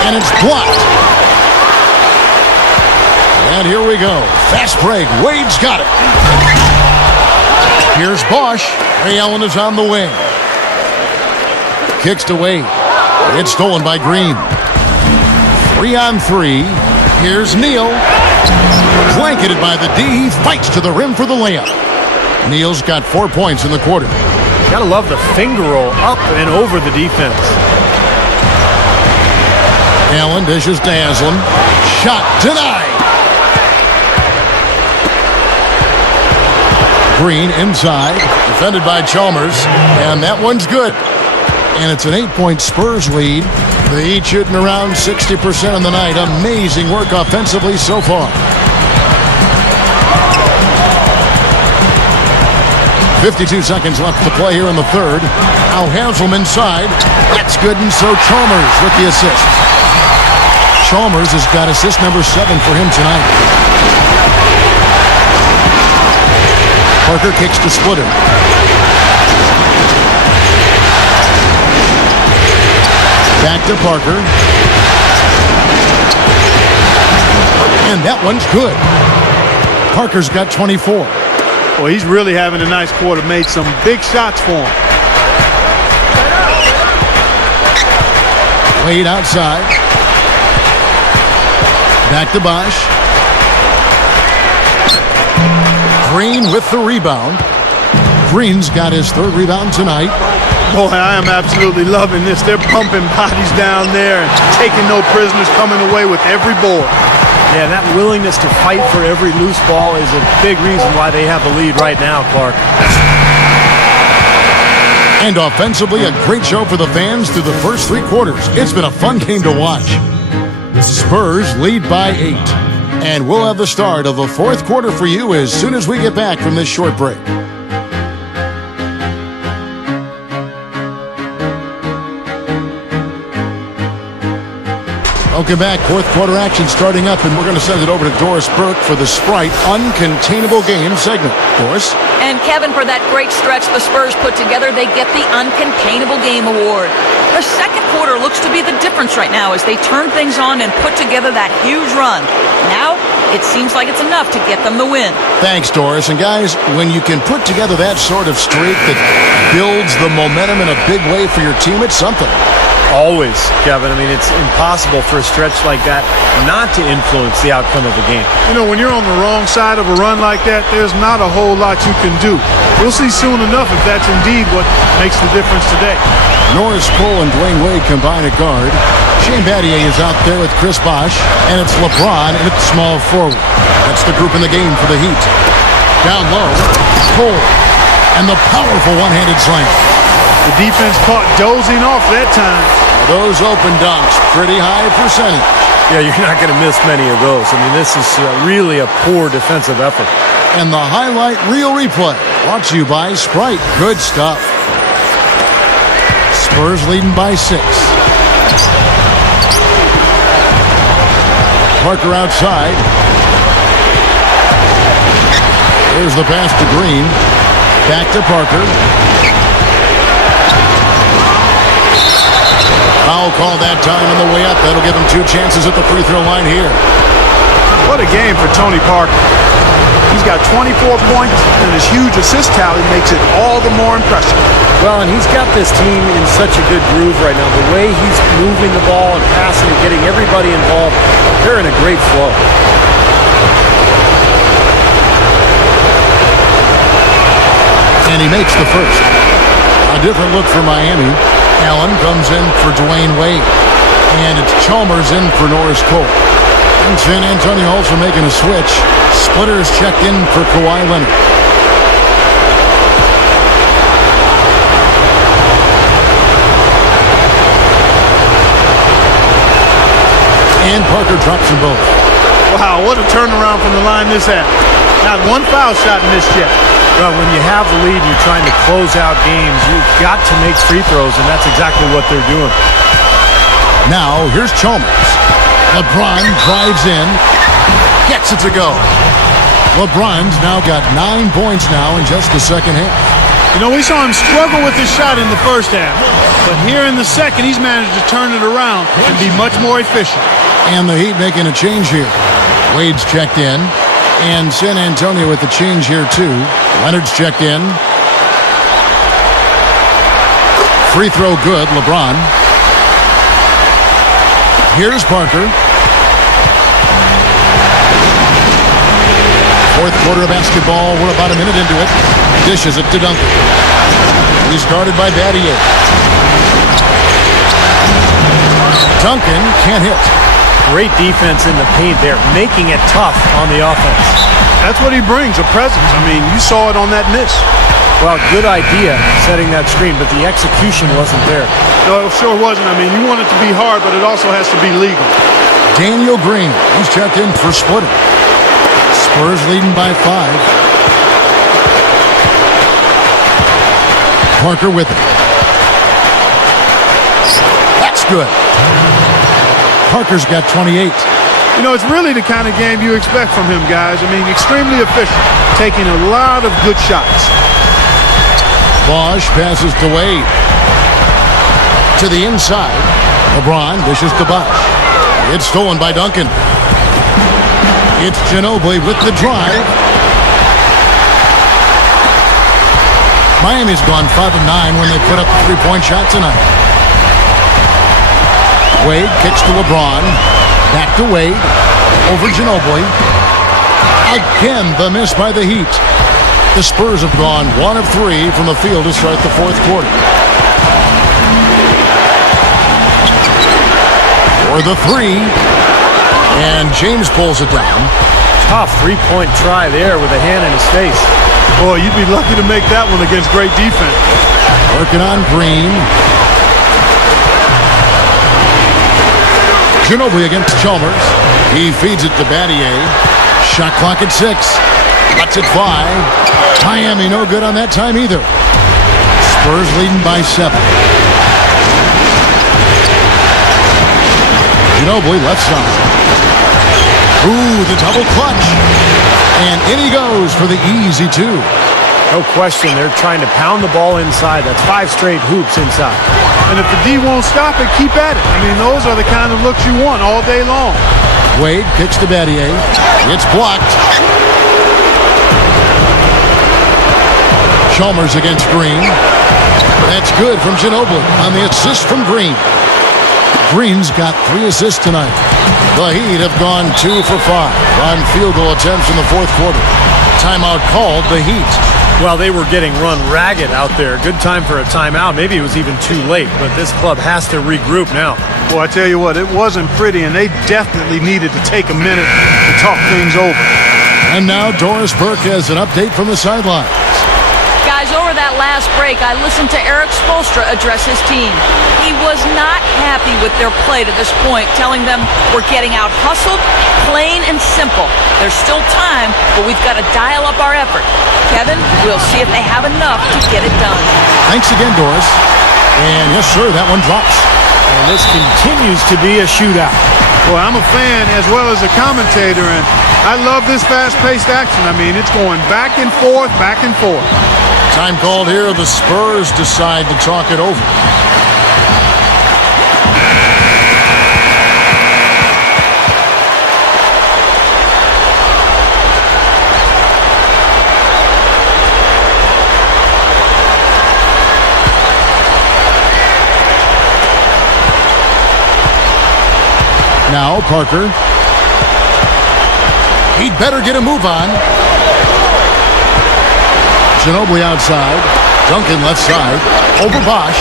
And it's blocked. And here we go. Fast break. Wade's got it. Here's Bosch. Ray Allen is on the wing. Kicks to Wade. It's stolen by Green. 3-on-3. Here's Neal. Blanketed by the D. He fights to the rim for the layup. Neal's got 4 points in the quarter. Gotta love the finger roll up and over the defense. Allen dishes to Haslam. Shot denied. Green inside. Defended by Chalmers. And that one's good. And it's an 8-point Spurs lead. The Heat shooting around 60% on the night. Amazing work offensively so far. 52 seconds left to play here in the third. Now Haslam inside. That's good, and so Chalmers with the assist. Chalmers has got assist number 7 for him tonight. Parker kicks to Splitter. Back to Parker. And that one's good. Parker's got 24. Well, he's really having a nice quarter. Made some big shots for him. Wade outside. Back to Bosch. Green with the rebound. Green's got his 3rd rebound tonight. Boy, I am absolutely loving this. They're pumping bodies down there and taking no prisoners, coming away with every board. Yeah, that willingness to fight for every loose ball is a big reason why they have the lead right now, Clark. And offensively, a great show for the fans through the first 3 quarters. It's been a fun game to watch. Spurs lead by 8. And we'll have the start of the 4th quarter for you as soon as we get back from this short break. Welcome back. 4th quarter action starting up, and we're going to send it over to Doris Burke for the Sprite Uncontainable Game segment. Doris? And Kevin, for that great stretch the Spurs put together, they get the Uncontainable Game Award. The second quarter looks to be the difference right now as they turn things on and put together that huge run. Now, it seems like it's enough to get them the win. Thanks, Doris. And guys, when you can put together that sort of streak that builds the momentum in a big way for your team, it's something. Always, Kevin. I mean, it's impossible for a stretch like that not to influence the outcome of the game. You know, when you're on the wrong side of a run like that, there's not a whole lot you can do. We'll see soon enough if that's indeed what makes the difference today. Norris Cole and Dwayne Wade combine at guard. Shane Battier is out there with Chris Bosh, and it's LeBron at small forward. That's the group in the game for the Heat. Down low, Cole, and the powerful one-handed slam. The defense caught dozing off that time. Those open dunks, pretty high percentage. Yeah, you're not going to miss many of those. I mean, this is really a poor defensive effort. And the highlight reel replay brought to you by Sprite. Good stuff. Spurs leading by 6. Parker outside. There's the pass to Green. Back to Parker. Foul call that time on the way up. That'll give him 2 chances at the free throw line here. What a game for Tony Parker. He's got 24 points, and his huge assist tally makes it all the more impressive. Well, and he's got this team in such a good groove right now. The way he's moving the ball and passing and getting everybody involved, they're in a great flow. And he makes the first. A different look for Miami. Allen comes in for Dwayne Wade. And it's Chalmers in for Norris Cole. And San Antonio also making a switch. Splitter's checked in for Kawhi Leonard. And Parker drops them both. Wow, what a turnaround from the line this had. Not one foul shot missed yet. Well, when you have the lead and you're trying to close out games, you've got to make free throws, and that's exactly what they're doing. Now, here's Chalmers. LeBron drives in, gets it to go. LeBron's now got 9 points now in just the second half. You know, we saw him struggle with his shot in the first half, but here in the second, he's managed to turn it around and be much more efficient. And the Heat making a change here. Wade's checked in, and San Antonio with the change here too. Leonard's checked in. Free throw good, LeBron. Here's Parker. Fourth quarter of basketball. We're about a minute into it. Dishes it to Duncan. He's guarded by Battier. Duncan can't hit. Great defense in the paint there, making it tough on the offense. That's what he brings, a presence. I mean, you saw it on that miss. Well, good idea setting that screen, but the execution wasn't there. No, it sure wasn't. I mean, you want it to be hard, but it also has to be legal. Daniel Green, he's checked in for splitting. Spurs leading by 5. Parker with it. That's good. Parker's got 28. You know, it's really the kind of game you expect from him, guys. I mean, extremely efficient, taking a lot of good shots. Bosch passes to Wade. To the inside. LeBron dishes to Bosch. It's stolen by Duncan. It's Ginobili with the drive. Miami's gone 5 of 9 when they put up the three-point shot tonight. Wade kicks to LeBron. Back to Wade. Over Ginobili. Again, the miss by the Heat. The Spurs have gone 1 of 3 from the field to start the fourth quarter. For the 3. And James pulls it down. Tough three-point try there with a hand in his face. Boy, you'd be lucky to make that one against great defense. Working on Green. Ginobili against Chalmers. He feeds it to Battier. Shot clock at 6. Lets it fly. Miami no good on that time either. Spurs leading by 7. Ginobili left side. Ooh, the double clutch. And in he goes for the easy 2. No question, they're trying to pound the ball inside. That's 5 straight hoops inside. And if the D won't stop it, keep at it. I mean, those are the kind of looks you want all day long. Wade kicks to Battier. It's blocked. Chalmers against Green. That's good from Ginobili on the assist from Green. Green's got 3 assists tonight. The Heat have gone 2 for 5 on field goal attempts in the fourth quarter. Timeout called the Heat. Well, they were getting run ragged out there. Good time for a timeout. Maybe it was even too late, but this club has to regroup now. Well, I tell you what, it wasn't pretty, and they definitely needed to take a minute to talk things over. And now Doris Burke has an update from the sidelines. Guys, over that last break, I listened to Eric Spoelstra address his team. He was not happy with their play to this point, telling them we're getting out hustled, plain and simple. There's still time, but we've got to dial up our effort. Kevin, we'll see if they have enough to get it done. Thanks again, Doris. And yes, sir, that one drops. And this continues to be a shootout. Well, I'm a fan as well as a commentator, and I love this fast-paced action. I mean, it's going back and forth, back and forth. Time called here. The Spurs decide to talk it over. Now Parker. He'd better get a move on. Ginobili outside. Duncan left side. Over Bosch.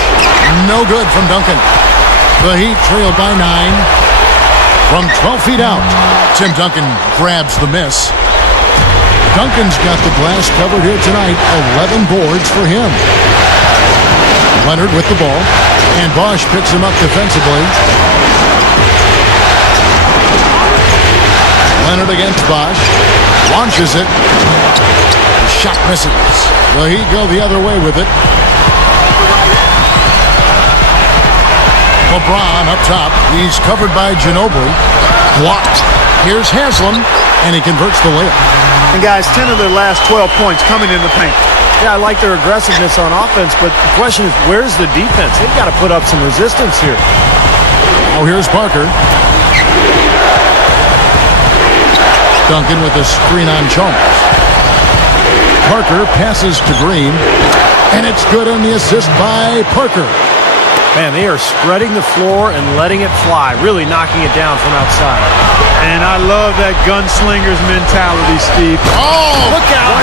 No good from Duncan. The Heat trailed by 9. From 12 feet out, Tim Duncan grabs the miss. Duncan's got the glass covered here tonight. 11 boards for him. Leonard with the ball. And Bosch picks him up defensively. Leonard against Bosch. Launches it. Shot misses. The Heat go the other way with it. LeBron up top. He's covered by Ginobili. Blocked. Here's Haslam, and he converts the layup. And guys, 10 of their last 12 points coming in the paint. Yeah, I like their aggressiveness on offense, but the question is, where's the defense? They've got to put up some resistance here. Now here's Parker. Duncan with a screen on Chalmers. Parker passes to Green, and it's good on the assist by Parker. Man, they are spreading the floor and letting it fly, really knocking it down from outside. And I love that gunslinger's mentality, Steve. Oh, look out!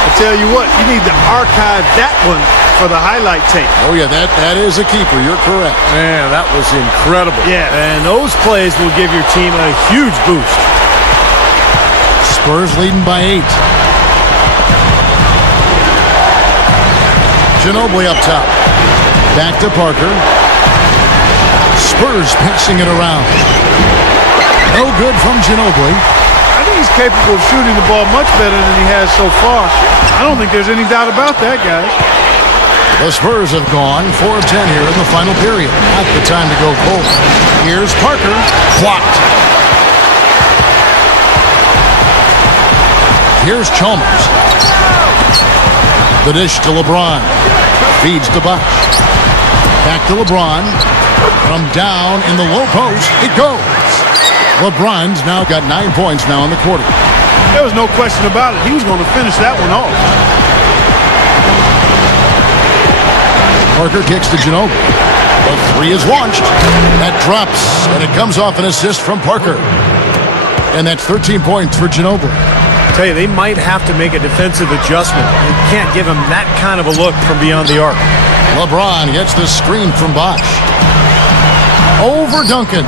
I tell you what, you need to archive that one for the highlight tape. Oh, yeah, that is a keeper. You're correct. Man, that was incredible. Yeah. And those plays will give your team a huge boost. Spurs leading by 8. Ginobili up top. Back to Parker. Spurs passing it around. No good from Ginobili. I think he's capable of shooting the ball much better than he has so far. I don't think there's any doubt about that, guys. The Spurs have gone 4 of 10 here in the final period. Not the time to go cold. Here's Parker. Blocked. Here's Chalmers. The dish to LeBron. Feeds to Bosh. Back to LeBron. From down in the low post, it goes. LeBron's now got 9 points now in the quarter. There was no question about it. He was going to finish that one off. Parker kicks to Ginobili. The three is launched. That drops, and it comes off an assist from Parker. And that's 13 points for Ginobili. I tell you, they might have to make a defensive adjustment. You can't give him that kind of a look from beyond the arc. LeBron gets the screen from Bosh. Over Duncan.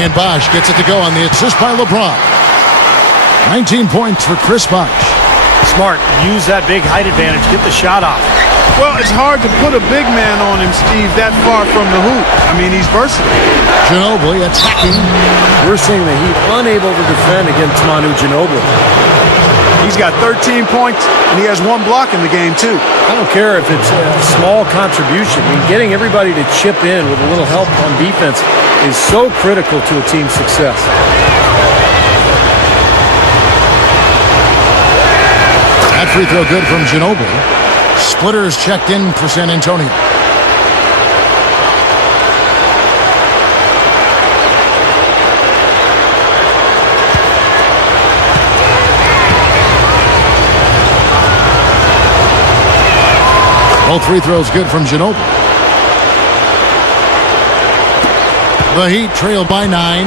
And Bosh gets it to go on the assist by LeBron. 19 points for Chris Bosh. Smart. Use that big height advantage. Get the shot off. Well, it's hard to put a big man on him, Steve, that far from the hoop. I mean, he's versatile. Ginobili attacking. We're seeing the Heat unable to defend against Manu Ginobili. He's got 13 points, and he has 1 block in the game, too. I don't care if it's a small contribution. I mean, getting everybody to chip in with a little help on defense is so critical to a team's success. That free throw good from Ginobili. Splitters checked in for San Antonio. Both free throws good from Ginobili. The Heat trail by 9.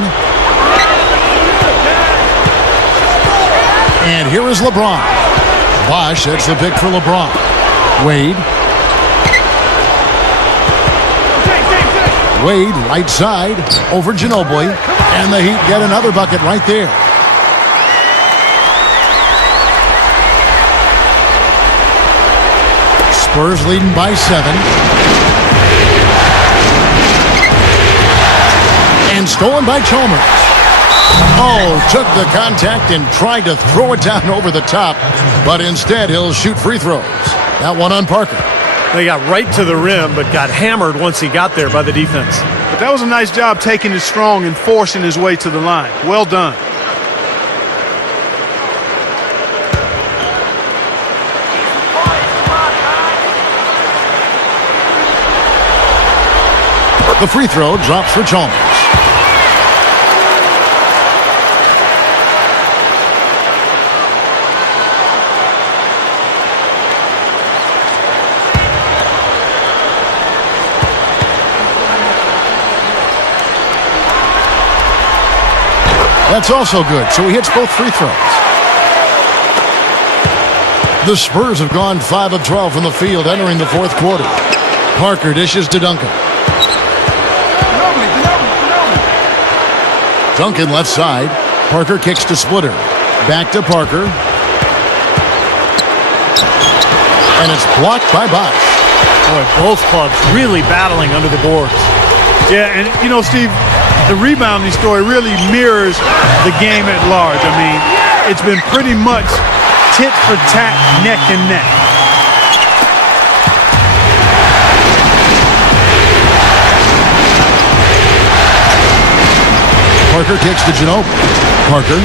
And here is LeBron. Bosh sets the pick for LeBron. Wade. Wade, right side, over Ginobili. And the Heat get another bucket right there. Spurs leading by 7. And stolen by Chalmers. Oh, took the contact and tried to throw it down over the top, but instead he'll shoot free throws. That one on Parker. They got right to the rim, but got hammered once he got there by the defense. But that was a nice job taking it strong and forcing his way to the line. Well done. The free throw drops for Chalmers. That's also good, so he hits both free throws. The Spurs have gone 5 of 12 from the field entering the fourth quarter. Parker dishes to Duncan. Duncan left side. Parker kicks to Splitter. Back to Parker. And it's blocked by Bosh. Boy, both clubs really battling under the boards. Yeah, and you know, Steve, the rebounding story really mirrors the game at large. I mean, it's been pretty much tit for tat, neck and neck. Parker kicks to Ginobili. Parker.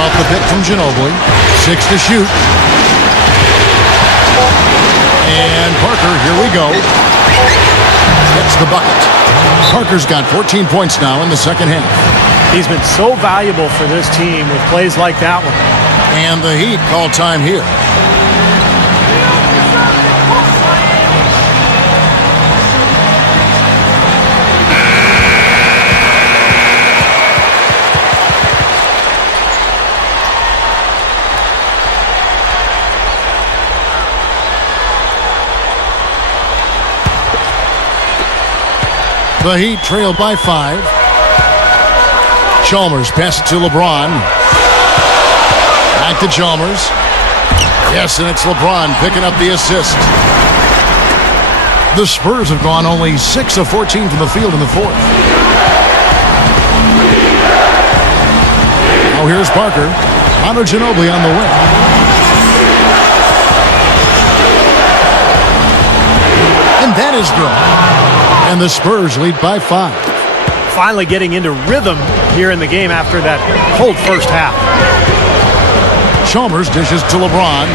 Off the pick from Ginobili. 6 to shoot. And Parker, here we go. Gets the bucket. Parker's got 14 points now in the second half. He's been so valuable for this team with plays like that one. And the Heat call time here. The Heat trailed by 5. Chalmers passes to LeBron. Back to Chalmers. Yes, and it's LeBron picking up the assist. The Spurs have gone only 6 of 14 from the field in the fourth. Now here's Parker. Manu Ginobili on the wing. And that is drawn. And the Spurs lead by 5. Finally getting into rhythm here in the game after that cold first half. Chalmers dishes to LeBron.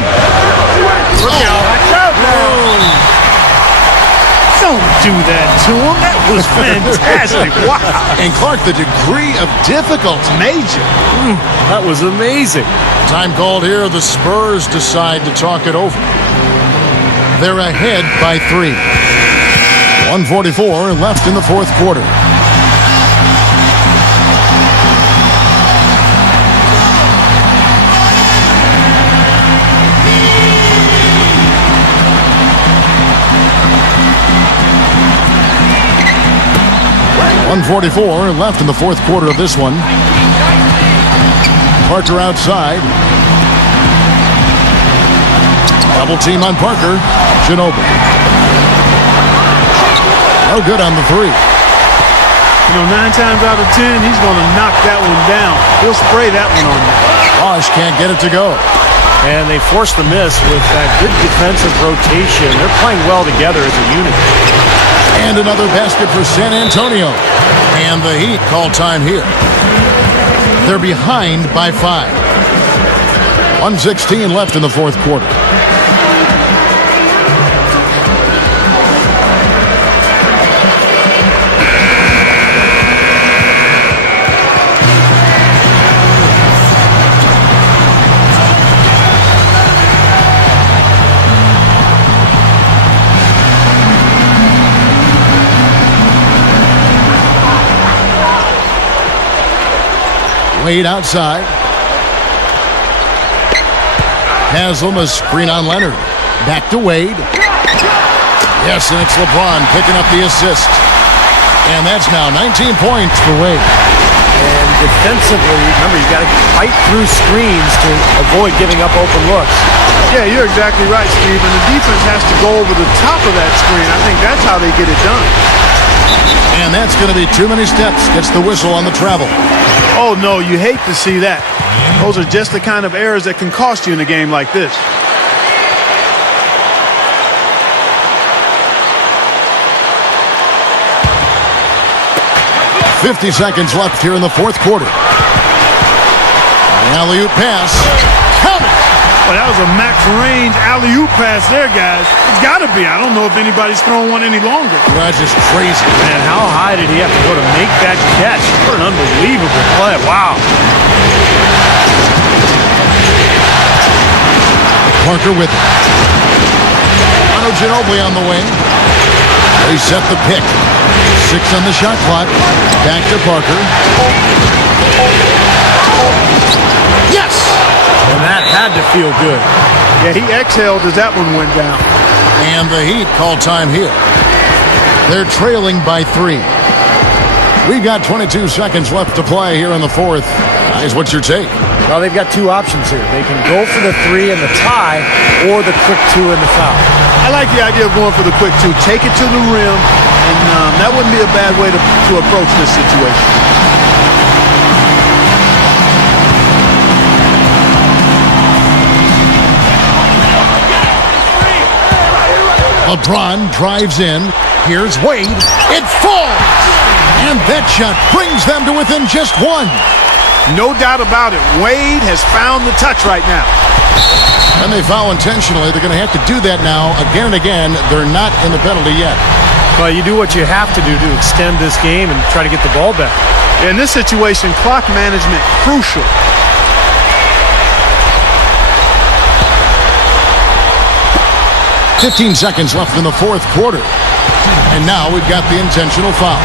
Don't do that to him. That was fantastic. Wow. And Clark, the degree of difficulty. Major. That was amazing. Time called here. The Spurs decide to talk it over. They're ahead by 3. 1:44 left in the fourth quarter. .144 left in the fourth quarter of this one. Parker outside. Double team on Parker. Ginobili. No good on the 3. You know, 9 times out of 10, he's going to knock that one down. He'll spray that one on you. Bosch can't get it to go. And they forced the miss with that good defensive rotation. They're playing well together as a unit. And another basket for San Antonio. And the Heat call time here. They're behind by 5. 1:16 left in the fourth quarter. Wade outside. Haslam, a screen on Leonard. Back to Wade. Yes, and it's LeBron picking up the assist. And that's now 19 points for Wade. And defensively, remember, you got to fight through screens to avoid giving up open looks. Yeah, you're exactly right, Steve. And the defense has to go over the top of that screen. I think that's how they get it done. And that's going to be too many steps. Gets the whistle on the travel. Oh, no, you hate to see that. Those are just the kind of errors that can cost you in a game like this. .50 seconds left here in the fourth quarter. The alley-oop pass. Count it! Well, that was a max range alley-oop pass there, guys. It's got to be. I don't know if anybody's throwing one any longer. That's just crazy. Man, how high did he have to go to make that catch? What an unbelievable play. Wow. Parker with it. Manu Ginobili on the wing. They set the pick. 6 on the shot clock. Back to Parker. Yes! And that had to feel good. Yeah, he exhaled as that one went down. And the Heat call time here. They're trailing by 3. We've got 22 seconds left to play here in the fourth. Guys, what's your take? Well, they've got 2 options here. They can go for the 3 and the tie, or the quick 2 and the foul. I like the idea of going for the quick 2. Take it to the rim, and that wouldn't be a bad way to approach this situation. LeBron drives in. Here's Wade. It falls! And that shot brings them to within just one. No doubt about it. Wade has found the touch right now. And they foul intentionally. They're going to have to do that now again and again. They're not in the penalty yet. Well, you do what you have to do to extend this game and try to get the ball back. In this situation, clock management crucial. "15 seconds left in the fourth quarter. And now we've got the intentional foul.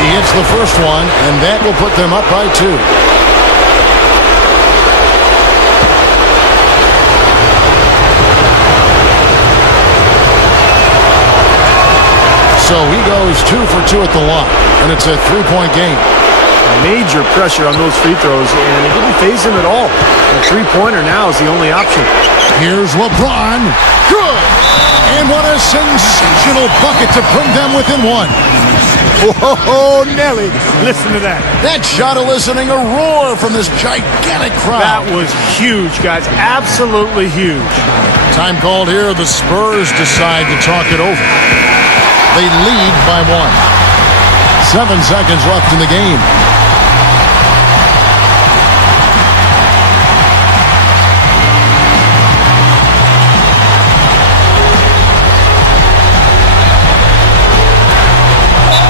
He hits the first one, and that will put them up by 2. So he goes 2 for 2 at the line, and it's a 3-point game. Major pressure on those free throws, and it didn't faze him at all. A three-pointer now is the only option. Here's LeBron. Good! And what a sensational bucket to bring them within 1. Whoa, Nelly, listen to that. That shot eliciting a roar from this gigantic crowd. That was huge, guys. Absolutely huge. Time called here. The Spurs decide to talk it over. They lead by 1. 7 seconds left in the game.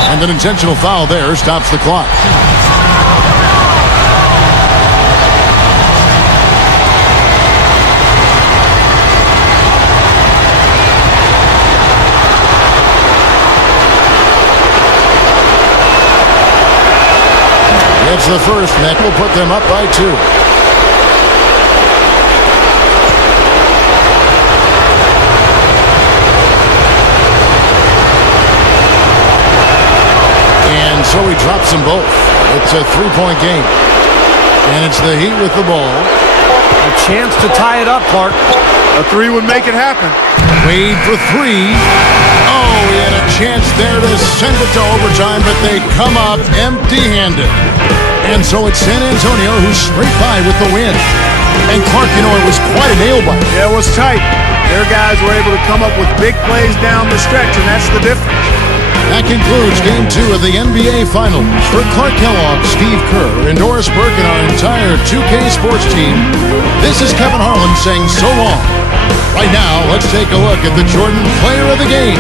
And an intentional foul there stops the clock. It's the first, and that will put them up by 2. And so he drops them both. It's a 3-point game. And it's the Heat with the ball. A chance to tie it up, Clark. A 3 would make it happen. Wade for 3. Oh, he had a chance there to send it to overtime, but they come up empty-handed. And so it's San Antonio who's straight by with the win. And Clark, you know, it was quite a nail-biter. Yeah, it was tight. Their guys were able to come up with big plays down the stretch, and that's the difference. That concludes Game 2 of the NBA Finals. For Clark Kellogg, Steve Kerr, and Doris Burke, and our entire 2K Sports team, this is Kevin Harlan saying so long. Right now, let's take a look at the Jordan Player of the Game.